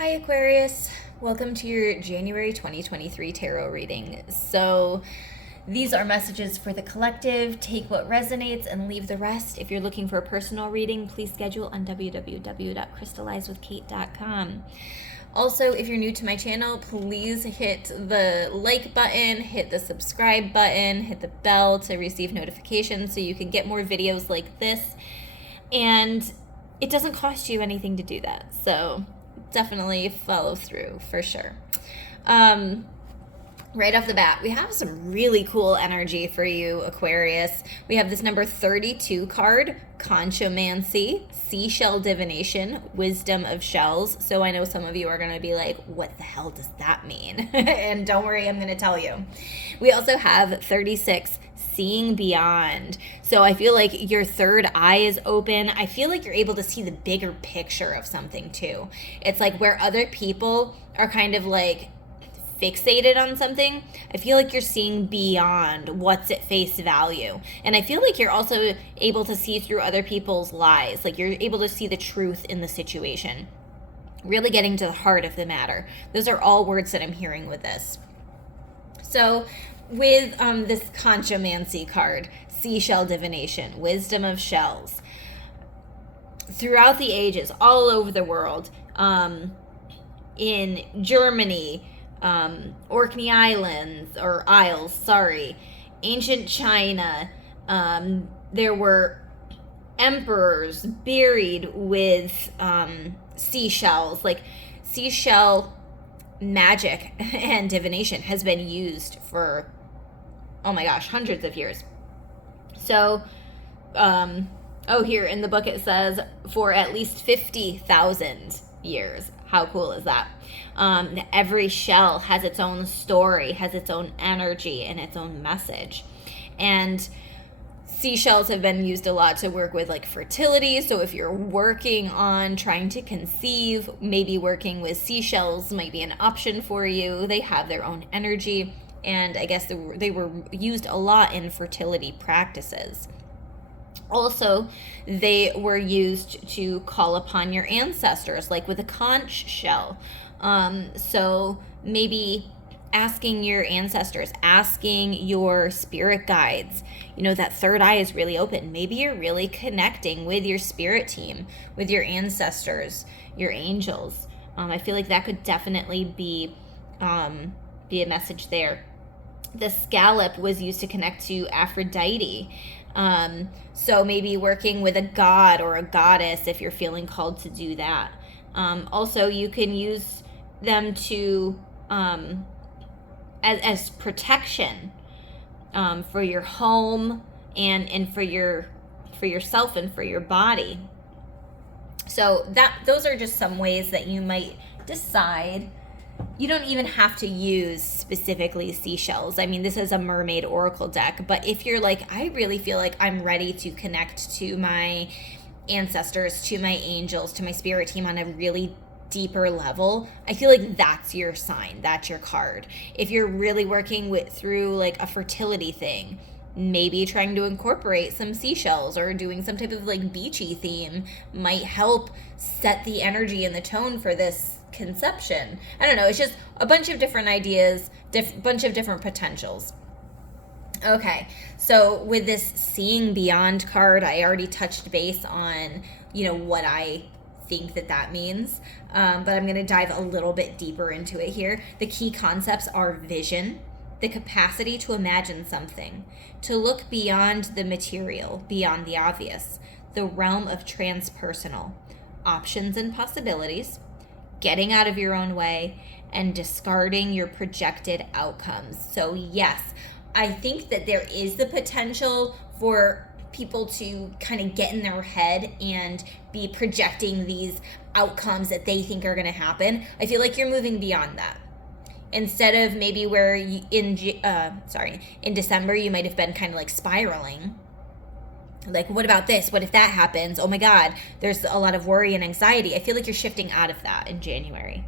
Hi Aquarius, welcome to your January 2023 tarot reading. So these are messages for the collective. Take what resonates and leave the rest. If you're looking for a personal reading, please schedule on www.crystallizewithkate.com. Also, if you're new to my channel, please hit the like button, hit the subscribe button, hit the bell to receive notifications so you can get more videos like this. And it doesn't cost you anything to do that. So definitely follow through for sure. Right off the bat, we have some really cool energy for you, Aquarius. We have this number 32 card, Conchomancy, Seashell Divination, Wisdom of Shells. So I know some of you are going to be like, what the hell does that mean? And don't worry, I'm going to tell you. We also have 36, Seeing Beyond. So I feel like your third eye is open. I feel like you're able to see the bigger picture of something too. It's like where other people are kind of like fixated on something, I feel like you're seeing beyond what's at face value. And I feel like you're also able to see through other people's lies. Like you're able to see the truth in the situation. Really getting to the heart of the matter. Those are all words that I'm hearing with this. So with this Conchomancy card, Seashell Divination, Wisdom of Shells, throughout the ages, all over the world, in Germany, Orkney Islands, or Isles, sorry, ancient China, there were emperors buried with seashells. Like seashell magic and divination has been used for, oh my gosh, hundreds of years. So, here in the book it says for at least 50,000 years. How cool is that? Every shell has its own story, has its own energy, and its own message. And seashells have been used a lot to work with like fertility. So if you're working on trying to conceive, maybe working with seashells might be an option for you. They have their own energy. And I guess they were used a lot in fertility practices. Also, they were used to call upon your ancestors, like with a conch shell. So maybe asking your ancestors, asking your spirit guides, that third eye is really open. Maybe you're really connecting with your spirit team, with your ancestors, your angels. I feel like that could definitely be a message there. The scallop was used to connect to Aphrodite. So maybe working with a god or a goddess if you're feeling called to do that. Also, you can use them to as protection for your home and for yourself and for your body. So those are just some ways that you might decide. You don't even have to use specifically seashells. I mean, this is a mermaid oracle deck, but if you're like, I really feel like I'm ready to connect to my ancestors, to my angels, to my spirit team on a really deeper level, I feel like that's your sign, that's your card. If you're really working through like a fertility thing, maybe trying to incorporate some seashells or doing some type of like beachy theme might help set the energy and the tone for this conception. I don't know, it's just a bunch of different ideas, bunch of different potentials. Okay, so with this Seeing Beyond card, I already touched base on, what I think that means, but I'm going to dive a little bit deeper into it here. The key concepts are vision, the capacity to imagine something, to look beyond the material, beyond the obvious, the realm of transpersonal, options and possibilities, getting out of your own way, and discarding your projected outcomes. So yes, I think that there is the potential for people to kind of get in their head and be projecting these outcomes that they think are going to happen. I feel like you're moving beyond that. Instead of maybe where in December you might have been kind of like spiraling. Like, what about this? What if that happens? Oh my God, there's a lot of worry and anxiety. I feel like you're shifting out of that in January.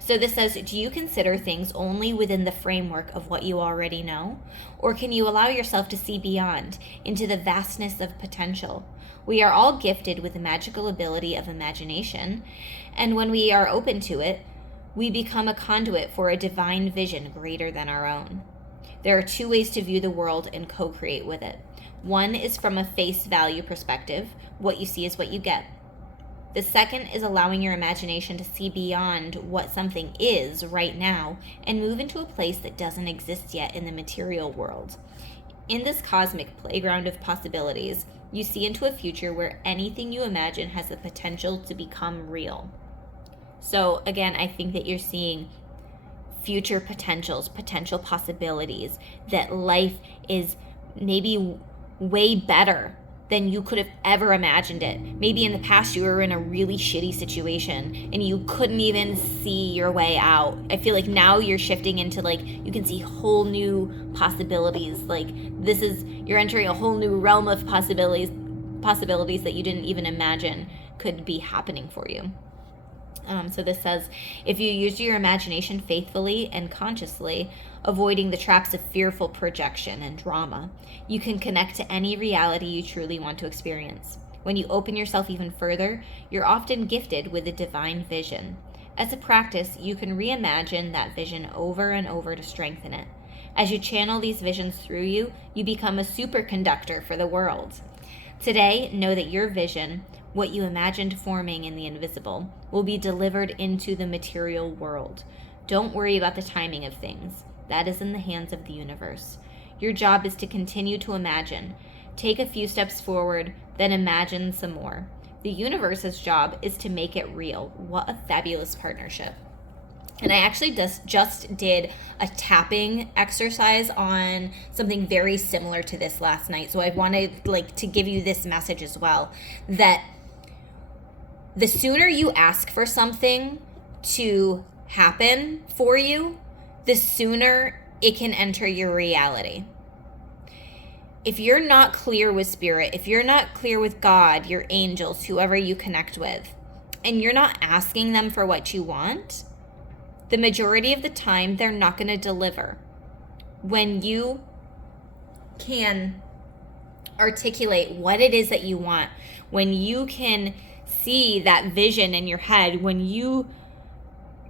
So this says, do you consider things only within the framework of what you already know? Or can you allow yourself to see beyond, into the vastness of potential, We are all gifted with the magical ability of imagination, and when we are open to it, we become a conduit for a divine vision greater than our own. There are two ways to view the world and co-create with it. One is from a face value perspective. What you see is what you get. The second is allowing your imagination to see beyond what something is right now and move into a place that doesn't exist yet in the material world. In this cosmic playground of possibilities, you see into a future where anything you imagine has the potential to become real. So again, I think that you're seeing future potentials, potential possibilities, that life is maybe way better than you could have ever imagined it. Maybe in the past you were in a really shitty situation and you couldn't even see your way out. I feel like now you're shifting into like, you can see whole new possibilities. Like you're entering a whole new realm of possibilities that you didn't even imagine could be happening for you. So this says, if you use your imagination faithfully and consciously, avoiding the traps of fearful projection and drama, you can connect to any reality you truly want to experience. When you open yourself even further, you're often gifted with a divine vision. As a practice, you can reimagine that vision over and over to strengthen it. As you channel these visions through you, you become a superconductor for the world. Today, know that your vision, what you imagined forming in the invisible, will be delivered into the material world. Don't worry about the timing of things. That is in the hands of the universe. Your job is to continue to imagine. Take a few steps forward, then imagine some more. The universe's job is to make it real. What a fabulous partnership. And I actually just did a tapping exercise on something very similar to this last night. So I wanted to give you this message as well, that the sooner you ask for something to happen for you, the sooner it can enter your reality. If you're not clear with spirit, if you're not clear with God, your angels, whoever you connect with, and you're not asking them for what you want, the majority of the time, they're not going to deliver. When you can articulate what it is that you want, when you can see that vision in your head, when you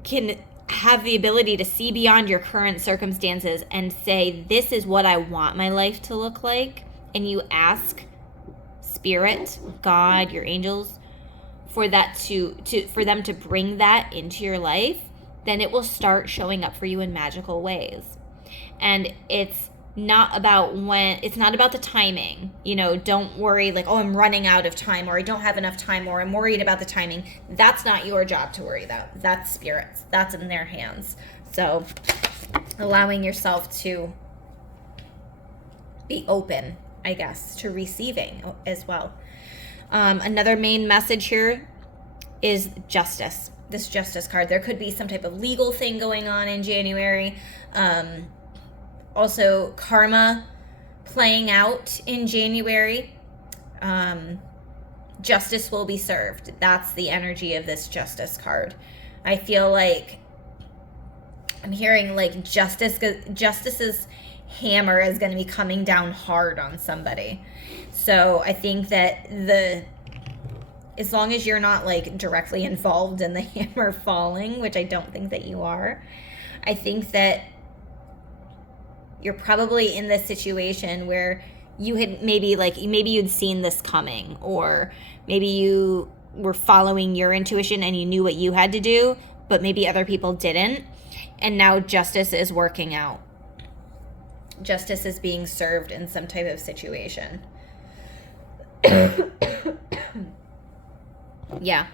can have the ability to see beyond your current circumstances and say, this is what I want my life to look like, and you ask spirit, God, your angels, for that for them to bring that into your life, then it will start showing up for you in magical ways. And it's not about the timing. Don't worry I'm running out of time, or I don't have enough time, or I'm worried about the timing. That's not your job to worry about. That's spirits. That's in their hands. So allowing yourself to be open, I guess, to receiving as well. Another main message here is justice. This justice card. There could be some type of legal thing going on in January. Also, karma playing out in January. Justice will be served. That's the energy of this justice card. I feel like I'm hearing justice's hammer is going to be coming down hard on somebody. So I think that as long as you're not directly involved in the hammer falling, which I don't think that you are, I think that you're probably in this situation where you had maybe you'd seen this coming, or maybe you were following your intuition and you knew what you had to do, but maybe other people didn't. And now justice is working out. Justice is being served in some type of situation. Yeah.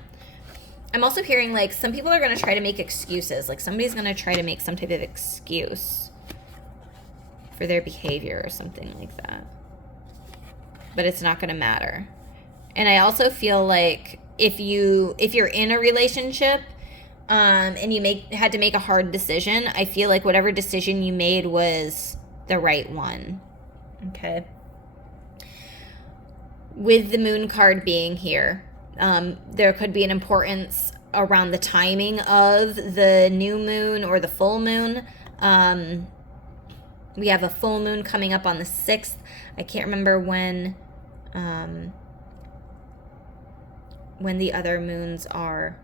I'm also hearing some people are going to try to make excuses. Somebody's going to try to make some type of excuse for their behavior or something like that. But it's not going to matter. And I also feel like if you're in a relationship and you had to make a hard decision, I feel like whatever decision you made was the right one. Okay. With the moon card being here, there could be an importance around the timing of the new moon or the full moon. We have a full moon coming up on the 6th. I can't remember when when the other moons are.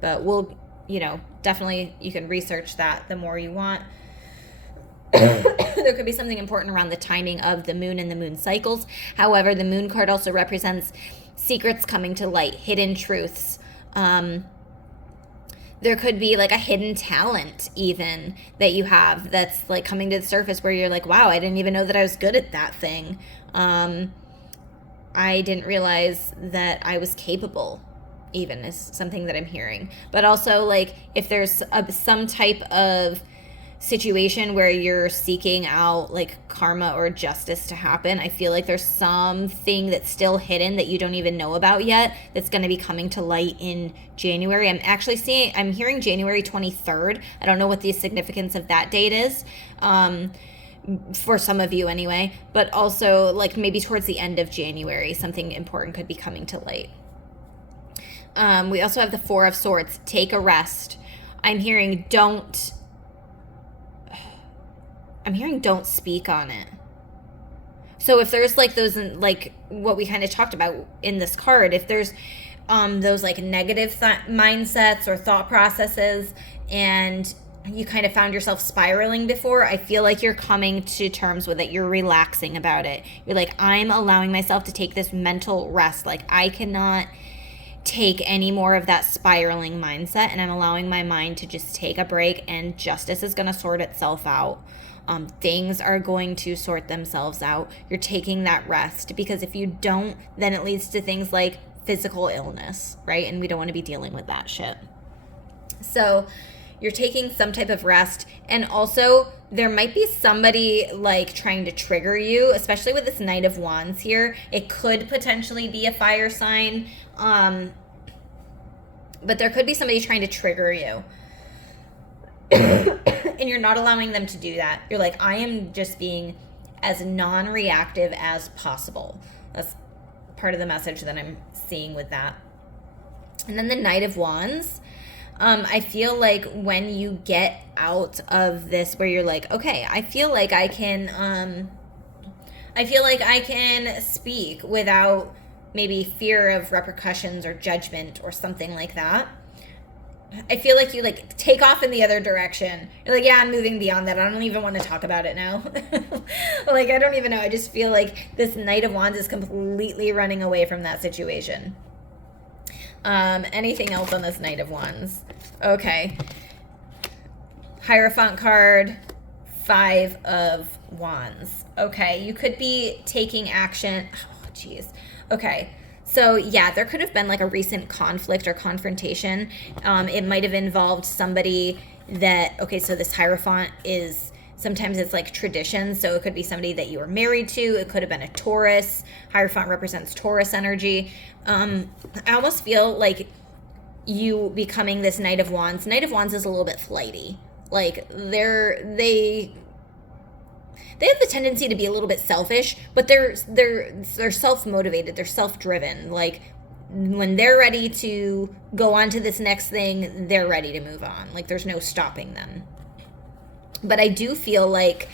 But we'll, definitely you can research that the more you want. There could be something important around the timing of the moon and the moon cycles. However, the moon card also represents secrets coming to light, hidden truths. There could be like a hidden talent even that you have that's like coming to the surface where you're like, wow, I didn't even know that I was good at that thing. I didn't realize that I was capable, even, is something that I'm hearing. But also, like, if there's some type of situation where you're seeking out like karma or justice to happen, I feel like there's something that's still hidden that you don't even know about yet that's going to be coming to light in January. I'm hearing January 23rd. I don't know what the significance of that date is, for some of you anyway, but also like maybe towards the end of January, something important could be coming to light. We also have the Four of Swords. Take a rest. I'm hearing don't speak on it. So if there's like those, like what we kind of talked about in this card, if there's those like negative mindsets or thought processes and you kind of found yourself spiraling before, I feel like you're coming to terms with it. You're relaxing about it. You're like, I'm allowing myself to take this mental rest. Like, I cannot take any more of that spiraling mindset, and I'm allowing my mind to just take a break, and justice is going to sort itself out. Things are going to sort themselves out. You're taking that rest, because if you don't, then it leads to things like physical illness, right? And we don't want to be dealing with that shit. So you're taking some type of rest, and also there might be somebody like trying to trigger you, especially with this Knight of Wands here. It could potentially be a fire sign, but there could be somebody trying to trigger you. And you're not allowing them to do that. You're like, I am just being as non-reactive as possible. That's part of the message that I'm seeing with that. And then the Knight of Wands. I feel like when you get out of this where you're like, okay, I feel like I can speak without maybe fear of repercussions or judgment or something like that. I feel like you like take off in the other direction. You're like, yeah, I'm moving beyond that. I don't even want to talk about it now. Like, I don't even know. I just feel like this Knight of Wands is completely running away from that situation. Anything else on this Knight of Wands? Okay. Hierophant card, Five of Wands. Okay, you could be taking action. Oh, jeez. Okay. So, yeah, there could have been like a recent conflict or confrontation. It might have involved somebody that, okay, so this Hierophant is, sometimes it's like tradition. So it could be somebody that you were married to. It could have been a Taurus. Hierophant represents Taurus energy. I almost feel like you becoming this Knight of Wands. Knight of Wands is a little bit flighty. Like, they have the tendency to be a little bit selfish, but they're self-motivated. They're self-driven. Like, when they're ready to go on to this next thing, they're ready to move on. Like, there's no stopping them. But I do feel like,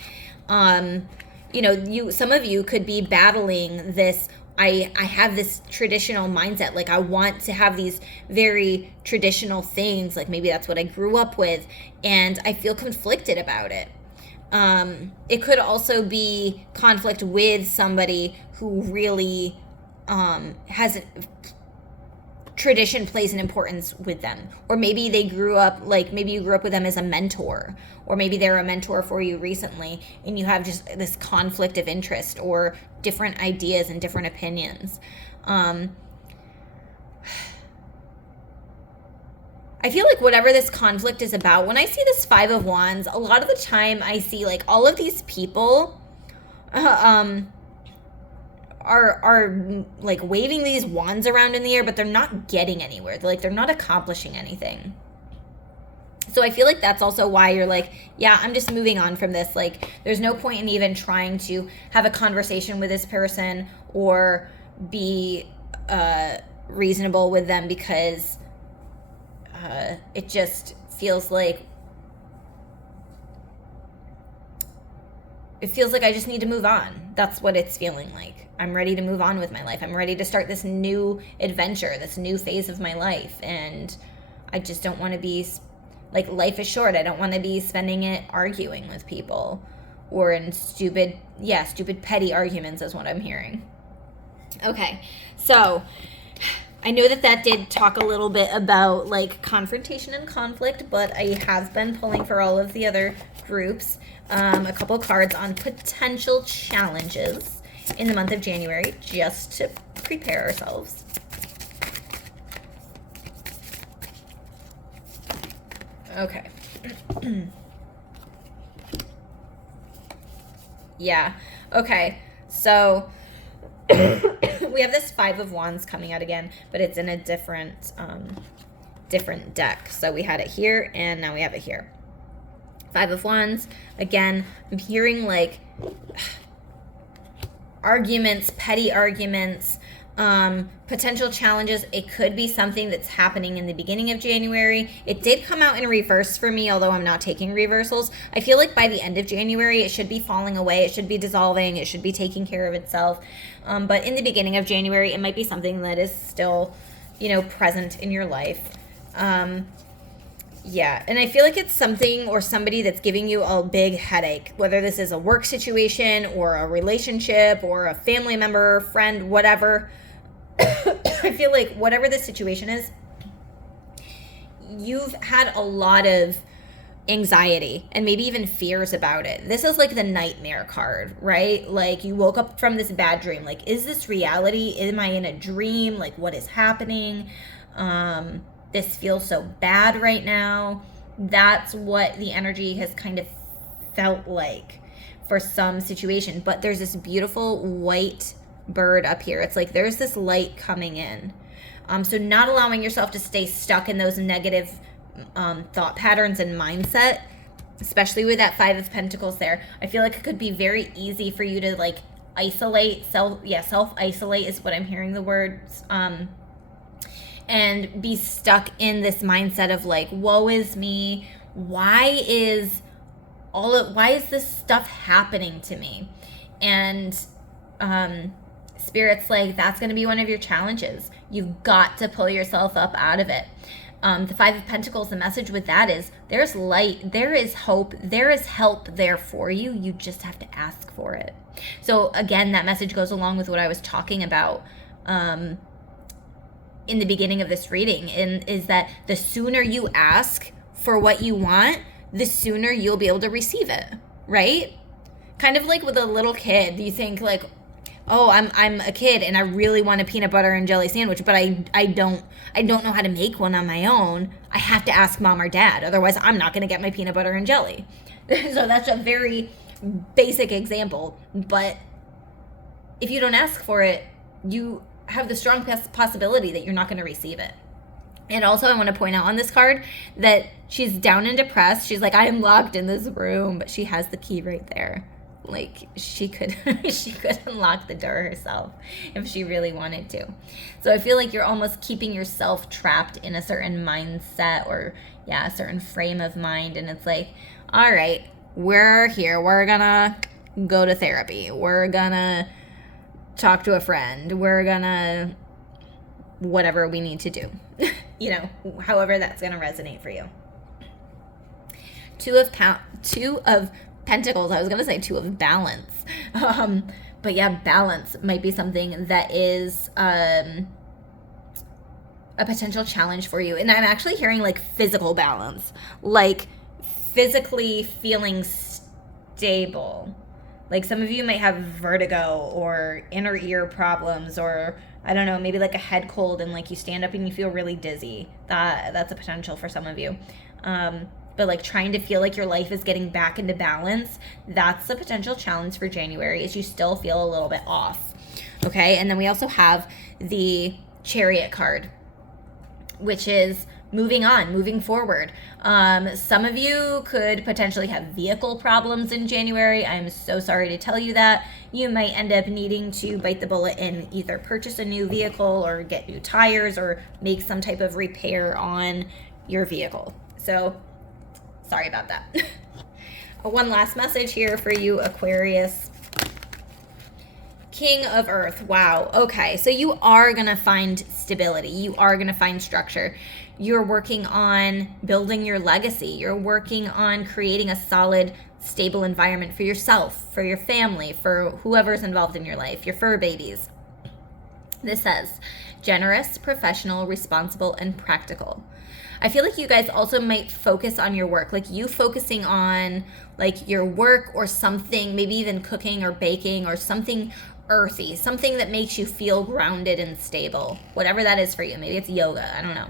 some of you could be battling this. I have this traditional mindset. Like, I want to have these very traditional things. Like, maybe that's what I grew up with. And I feel conflicted about it. It could also be conflict with somebody who really has tradition plays an importance with them. Or maybe they grew up, like maybe you grew up with them as a mentor. Or maybe they're a mentor for you recently and you have just this conflict of interest or different ideas and different opinions. I feel like whatever this conflict is about, when I see this Five of Wands, a lot of the time I see like all of these people are like waving these wands around in the air, but they're not getting anywhere. They're not accomplishing anything. So I feel like that's also why you're like, yeah, I'm just moving on from this. Like, there's no point in even trying to have a conversation with this person or be reasonable with them, because it just feels like it feels like I just need to move on. That's what it's feeling like. I'm ready to move on with my life. I'm ready to start this new adventure, this new phase of my life. And I just don't want to be, like, life is short. I don't want to be spending it arguing with people or in stupid petty arguments is what I'm hearing. Okay, so I know that did talk a little bit about, like, confrontation and conflict, but I have been pulling for all of the other groups a couple cards on potential challenges in the month of January, just to prepare ourselves. Okay. Yeah. Okay. So we have this Five of Wands coming out again, but it's in a different deck. So we had it here, and now we have it here. Five of Wands. Again, I'm hearing, like, arguments, petty arguments, potential challenges. It could be something that's happening in the beginning of January. It did come out in reverse for me, although I'm not taking reversals. I feel like by the end of January, it should be falling away. It should be dissolving. It should be taking care of itself. But in the beginning of January, it might be something that is still, present in your life. Yeah, and I feel like it's something or somebody that's giving you a big headache, whether this is a work situation or a relationship or a family member, friend, whatever. I feel like whatever the situation is, you've had a lot of anxiety and maybe even fears about it. This is like the nightmare card, right? Like, you woke up from this bad dream. Like, is this reality? Am I in a dream? Like, what is happening? This feels so bad right now. That's what the energy has kind of felt like for some situation. But there's this beautiful white bird up here. It's like there's this light coming in. So not allowing yourself to stay stuck in those negative thought patterns and mindset, especially with that Five of Pentacles there. I feel like it could be very easy for you to, like, isolate, self-isolate is what I'm hearing the words, and be stuck in this mindset of, like, woe is me. Why is this stuff happening to me? And Spirit's like, that's going to be one of your challenges. You've got to pull yourself up out of it. The Five of Pentacles, the message with that is there's light, there is hope, there is help there for you. You just have to ask for it. So again, that message goes along with what I was talking about in the beginning of this reading, and is that the sooner you ask for what you want, the sooner you'll be able to receive it, right? Kind of like with a little kid. You think, like, oh, I'm a kid and I really want a peanut butter and jelly sandwich, but I don't know how to make one on my own. I have to ask mom or dad, otherwise I'm not going to get my peanut butter and jelly. So that's a very basic example, but if you don't ask for it, you have the strong possibility that you're not going to receive it. And also, I want to point out on this card that she's down and depressed. She's like, I am locked in this room, but she has the key right there. Like, she could unlock the door herself if she really wanted to. So I feel like you're almost keeping yourself trapped in a certain mindset or, a certain frame of mind. And it's like, all right, we're here. We're gonna go to therapy. We're gonna talk to a friend. We're gonna whatever we need to do. However that's gonna resonate for you. Two of Pentacles. I was gonna say Two of Balance. But yeah, balance might be something that is a potential challenge for you. And I'm actually hearing, like, physical balance, like physically feeling stable. Like, some of you might have vertigo or inner ear problems, or I don't know, maybe like a head cold, and, like, you stand up and you feel really dizzy. That's a potential for some of you. But, like, trying to feel like your life is getting back into balance, that's a potential challenge for January, is you still feel a little bit off. Okay, and then we also have the Chariot card, which is moving on, moving forward. Some of you could potentially have vehicle problems in January. I'm so sorry to tell you that. You might end up needing to bite the bullet and either purchase a new vehicle or get new tires or make some type of repair on your vehicle. So sorry about that. one last message here for you, Aquarius. King of Earth. Wow. Okay. So you are going to find stability. You are going to find structure. You're working on building your legacy. You're working on creating a solid, stable environment for yourself, for your family, for whoever's involved in your life, your fur babies. This says, generous, professional, responsible, and practical. I feel like you guys also might focus on your work, like you focusing on like your work or something, maybe even cooking or baking or something earthy, something that makes you feel grounded and stable, whatever that is for you. Maybe it's yoga, I don't know.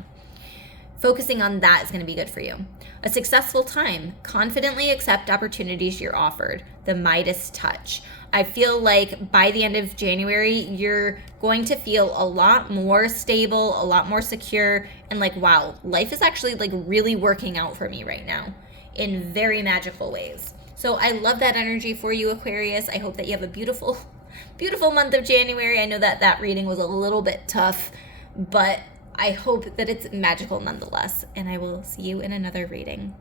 Focusing on that is going to be good for you. A successful time. Confidently accept opportunities you're offered. The Midas touch. I feel like by the end of January, you're going to feel a lot more stable, a lot more secure, and like, wow, life is actually like really working out for me right now in very magical ways. So I love that energy for you, Aquarius. I hope that you have a beautiful, beautiful month of January. I know that reading was a little bit tough, but I hope that it's magical nonetheless. And I will see you in another reading.